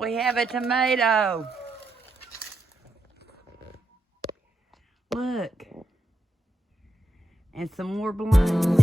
We have a tomato. Look. And some more blooms.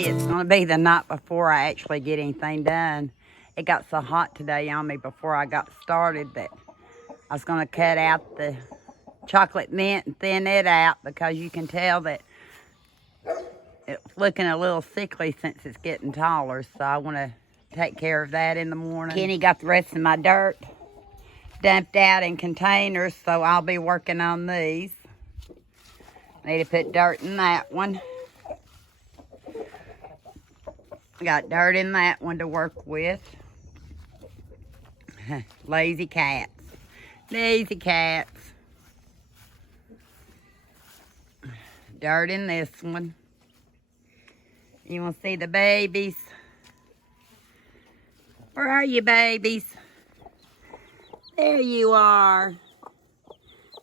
It's going to be the night before I actually get anything done. It got so hot today on me before I got started that I was going to cut out the chocolate mint and thin it out, because you can tell that it's looking a little sickly since it's getting taller. So I want to take care of that in the morning. Kenny got the rest of my dirt dumped out in containers, so I'll be working on these. Need to put dirt in that one. Got dirt in that one to work with. Lazy cats. Lazy cats. Dirt in this one. You want to see the babies? Where are you, babies? There you are.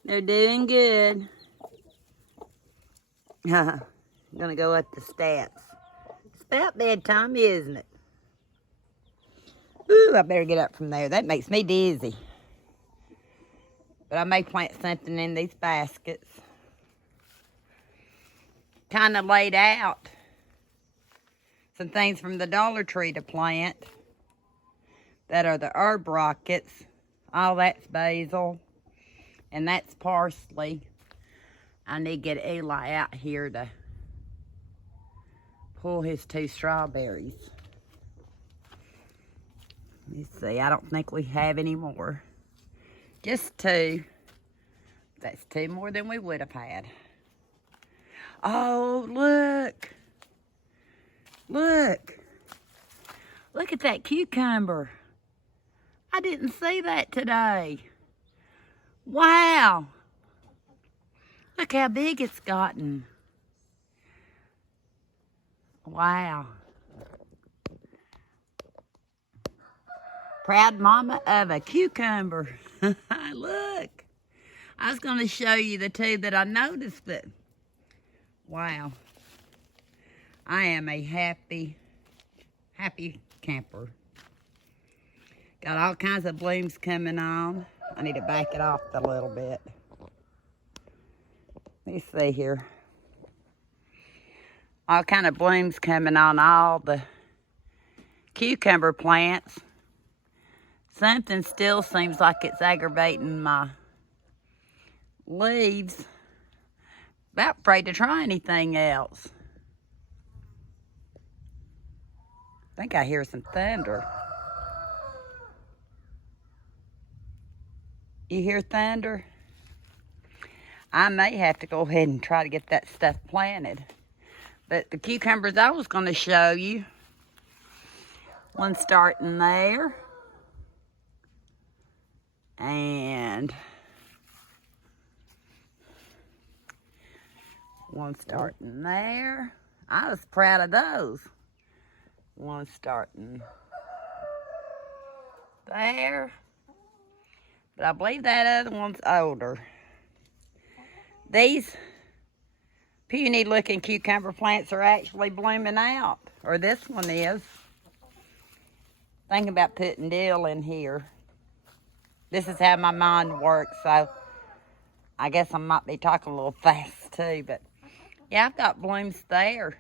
They're doing good. I'm going to go up the steps. About bedtime, isn't it? Ooh, I better get up from there. That makes me dizzy. But I may plant something in these baskets. Kind of laid out some things from the Dollar Tree to plant that are the herb rockets. All that's basil, and that's parsley. I need to get Eli out here to pull his 2 strawberries. Let's see, I don't think we have any more. Just 2. That's 2 more than we would have had. Oh, look. Look. Look at that cucumber. I didn't see that today. Wow. Look how big it's gotten. Wow. Proud mama of a cucumber. Look. I was going to show you the 2 that I noticed, but wow. I am a happy camper. Got all kinds of blooms coming on. I need to back it off a little bit. Let me see here. All kind of blooms coming on all the cucumber plants. Something still seems like it's aggravating my leaves. About afraid to try anything else. I think I hear some thunder. You hear thunder? I may have to go ahead and try to get that stuff planted. But the cucumbers I was going to show you, one starting there, and one starting there. I was proud of those. One starting there, but I believe that other one's older. These puny looking cucumber plants are actually blooming out, or this one is. Thinking about putting dill in here. This is how my mind works, so I guess I might be talking a little fast too, but yeah, I've got blooms there,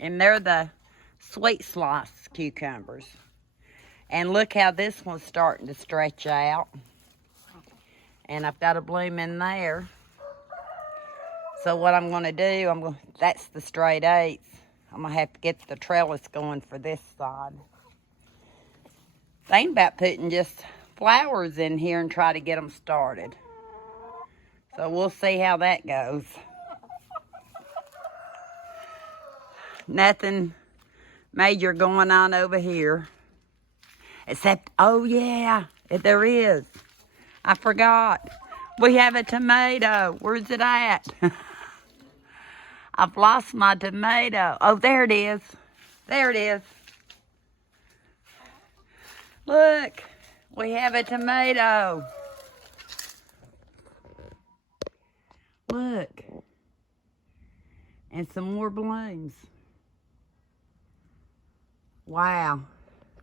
and they're the sweet slice cucumbers. And look how this one's starting to stretch out, and I've got a bloom in there. So what I'm going to do, that's the straight 8s. I'm going to have to get the trellis going for this side. Think about putting just flowers in here and try to get them started. So we'll see how that goes. Nothing major going on over here. Except, oh yeah, there is. I forgot. We have a tomato. Where's it at? I've lost my tomato. Oh, there it is. There it is. Look, we have a tomato. Look. And some more blooms. Wow.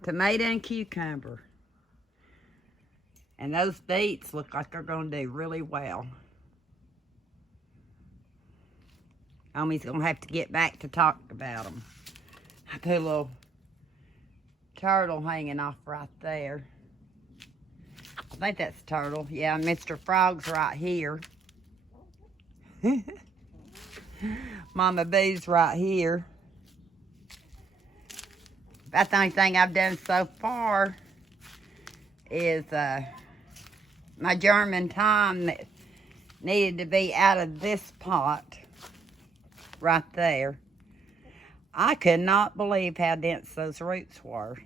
Tomato and cucumber. And those beets look like they're going to do really well. Omi's going to have to get back to talk about them. I put a little turtle hanging off right there. I think that's a turtle. Yeah, Mr. Frog's right here. Mama Boo's right here. That's the only thing I've done so far is my German thyme that needed to be out of this pot right there. I could not believe how dense those roots were.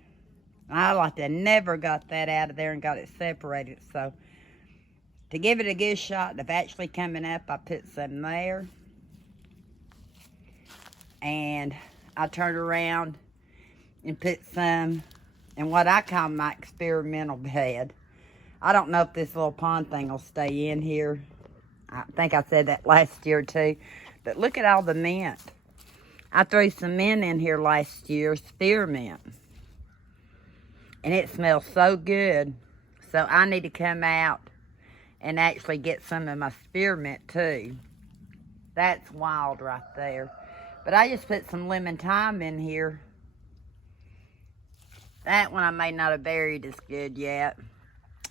I like to never got that out of there and got it separated. So to give it a good shot of actually coming up, I put some there. And I turned around and put some in what I call my experimental bed. I don't know if this little pond thing will stay in here. I think I said that last year too. But look at all the mint. I threw some mint in here last year, spearmint. And it smells so good. So I need to come out and actually get some of my spearmint too. That's wild right there. But I just put some lemon thyme in here. That one I may not have buried as good yet.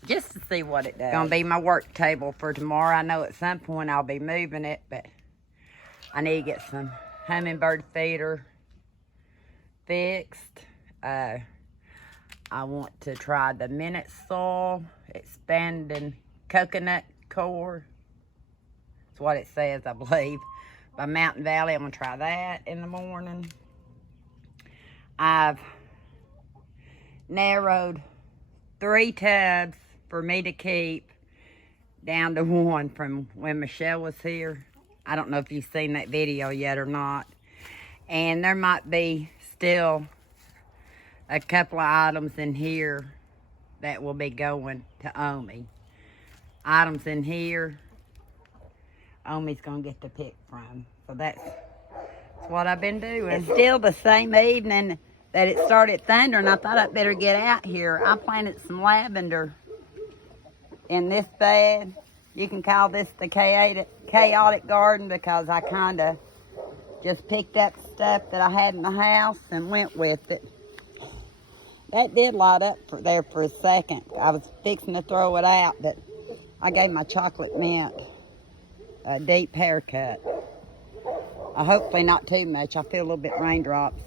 Just to see what it does. It's going to be my work table for tomorrow. I know at some point I'll be moving it, but I need to get some hummingbird feeder fixed. I want to try the minute soil, expanding coconut core. That's what it says, I believe. By Mountain Valley, I'm going to try that in the morning. I've narrowed 3 tubs for me to keep down to 1 from when Michelle was here. I don't know if you've seen that video yet or not. And there might be still a couple of items in here that will be going to Omi. Items in here, Omi's going to get to pick from. So that's what I've been doing. It's still the same evening that it started thundering. I thought I'd better get out here. I planted some lavender in this bed. You can call this the chaotic garden because I kind of just picked up stuff that I had in the house and went with it. That did light up there for a second. I was fixing to throw it out, but I gave my chocolate mint a deep haircut. Hopefully not too much. I feel a little bit raindrops.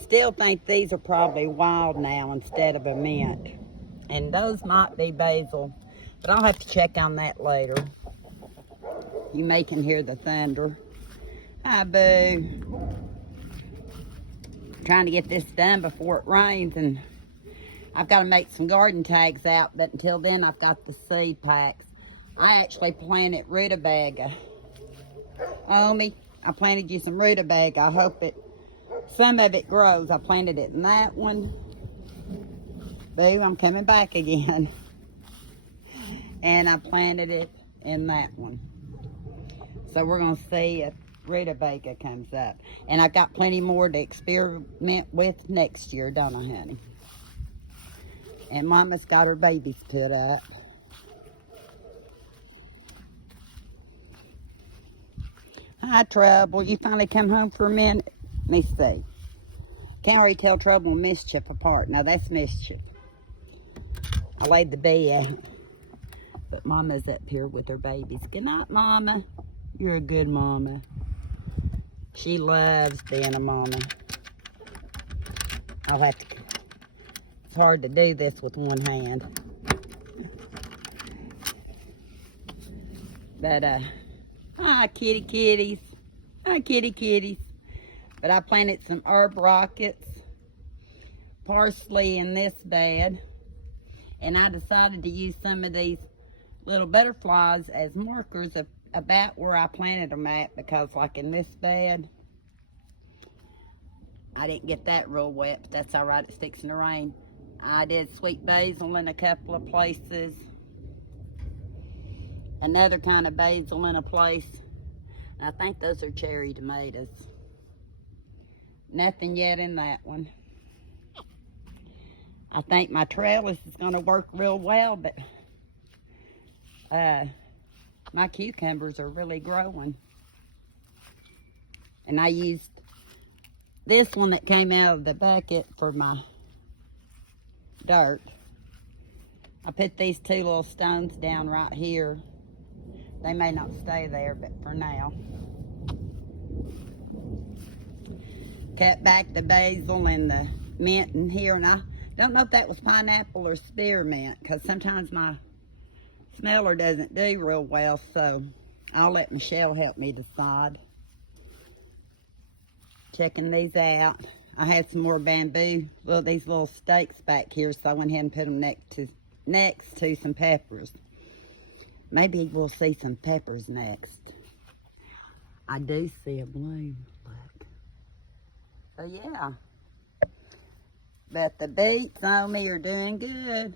Still think these are probably wild now instead of a mint. And those might be basil, but I'll have to check on that later. You may can hear the thunder. Hi, Boo. Trying to get this done before it rains, and I've got to make some garden tags out, but until then I've got the seed packs. I actually planted rutabaga. Omi, I planted you some rutabaga. I hope some of it grows. I planted it in that one. Boo, I'm coming back again. And I planted it in that one. So we're going to see if rutabaga comes up. And I've got plenty more to experiment with next year, don't I, honey? And Mama's got her babies put up. Hi, Trouble. You finally come home for a minute? Let me see. Can't already tell Trouble and Mischief apart. No, that's Mischief. I laid the bed. But Mama's up here with her babies. Good night, Mama. You're a good mama. She loves being a mama. I'll have to... It's hard to do this with one hand. But, hi, kitty kitties. Hi, kitty kitties. But I planted some herb rockets, parsley in this bed. And I decided to use some of these little butterflies as markers of about where I planted them at, because like in this bed, I didn't get that real wet, but that's all right, it sticks in the rain. I did sweet basil in a couple of places, another kind of basil in a place. I think those are cherry tomatoes. Nothing yet in that one. I think my trellis is going to work real well, but my cucumbers are really growing. And I used this one that came out of the bucket for my dirt. I put these two little stones down right here. They may not stay there, but for now. Cut back the basil and the mint in here, and I don't know if that was pineapple or spearmint, because sometimes my smeller doesn't do real well, so I'll let Michelle help me decide. Checking these out. I had some more bamboo, these little stakes back here, so I went ahead and put them next to some peppers. Maybe we'll see some peppers next. I do see a bloom, look. So yeah. But the beets on me are doing good.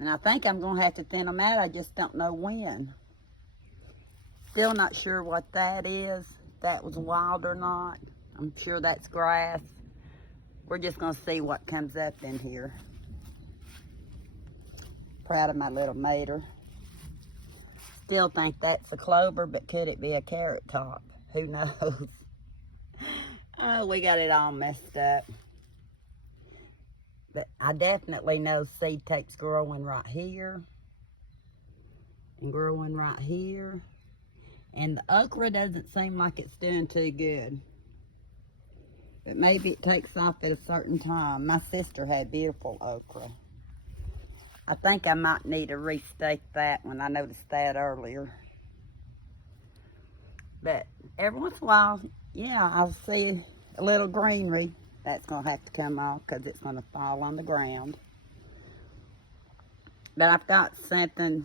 And I think I'm going to have to thin them out. I just don't know when. Still not sure what that is. If that was wild or not. I'm sure that's grass. We're just going to see what comes up in here. Proud of my little mater. Still think that's a clover, but could it be a carrot top? Who knows? Oh, we got it all messed up. But I definitely know seed tape's growing right here. And growing right here. And the okra doesn't seem like it's doing too good. But maybe it takes off at a certain time. My sister had beautiful okra. I think I might need to restake that one. I noticed that earlier. But every once in a while, yeah, I'll see a little greenery. That's going to have to come off because it's going to fall on the ground. But I've got something,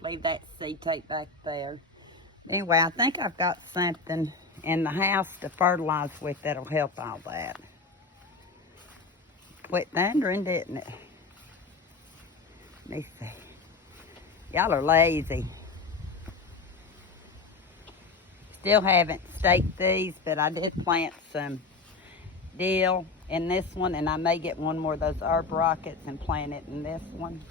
leave that seed tape back there. Anyway, I think I've got something in the house to fertilize with that'll help all that. Quit thundering, didn't it? Let me see. Y'all are lazy. Still haven't staked these, but I did plant some dill in this one, and I may get one more of those herb rockets and plant it in this one.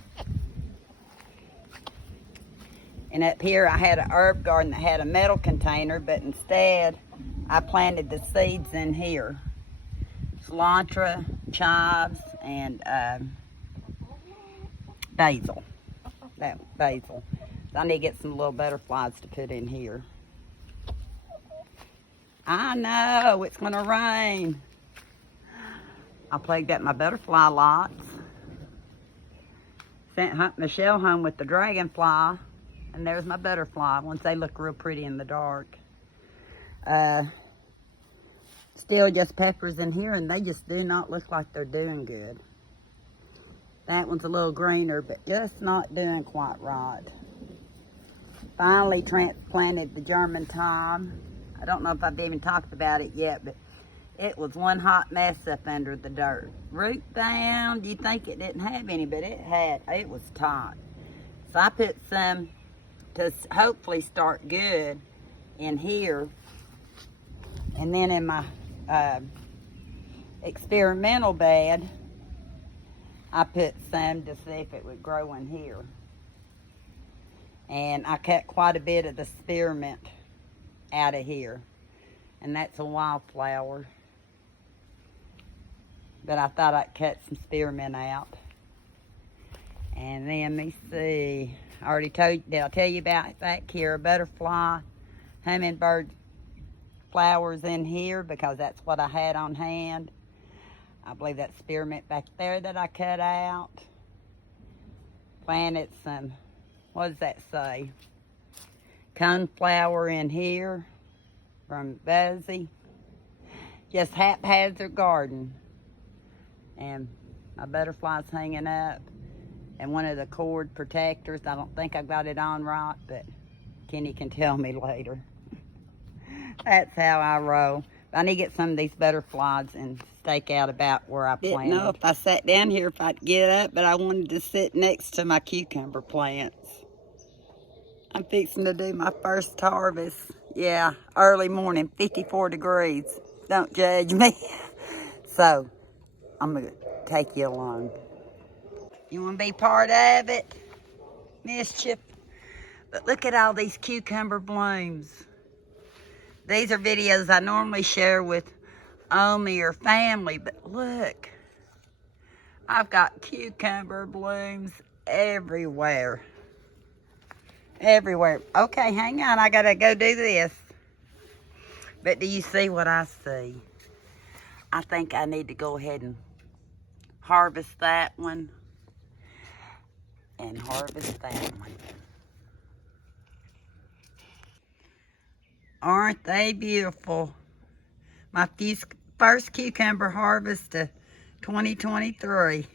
And up here I had an herb garden that had a metal container, but instead I planted the seeds in here. Cilantro, chives, and basil. That basil. So I need to get some little butterflies to put in here. I know, it's gonna rain. I plagued up my butterfly lots. Sent Michelle home with the dragonfly. And there's my butterfly. Once they look real pretty in the dark. Still just peppers in here, and they just do not look like they're doing good. That one's a little greener, but just not doing quite right. Finally transplanted the German thyme. I don't know if I've even talked about it yet, but it was one hot mess up under the dirt. Root bound, you'd think it didn't have any, but it was tight. So I put some to hopefully start good in here. And then in my experimental bed, I put some to see if it would grow in here. And I cut quite a bit of the spearmint out of here. And that's a wildflower. But I thought I'd cut some spearmint out. And then, let me see. I already did I tell you about back here, a butterfly, hummingbird flowers in here, because that's what I had on hand. I believe that's spearmint back there that I cut out. Planted some, what does that say? Coneflower in here from Buzzy. Just haphazard garden. And my butterflies hanging up. and one of the cord protectors. I don't think I got it on right, but Kenny can tell me later. That's how I roll. I need to get some of these butterflies and stake out about where I planted. Didn't know if I sat down here if I'd get up, but I wanted to sit next to my cucumber plants. I'm fixing to do my first harvest. Yeah, early morning, 54 degrees. Don't judge me. So, I'm going to take you along. You want to be part of it? Mischief? But look at all these cucumber blooms. These are videos I normally share with Omi or family, but look. I've got cucumber blooms everywhere. Everywhere. Okay, hang on. I got to go do this. But do you see what I see? I think I need to go ahead and harvest that one. And harvest that one. Aren't they beautiful? My first cucumber harvest of 2023.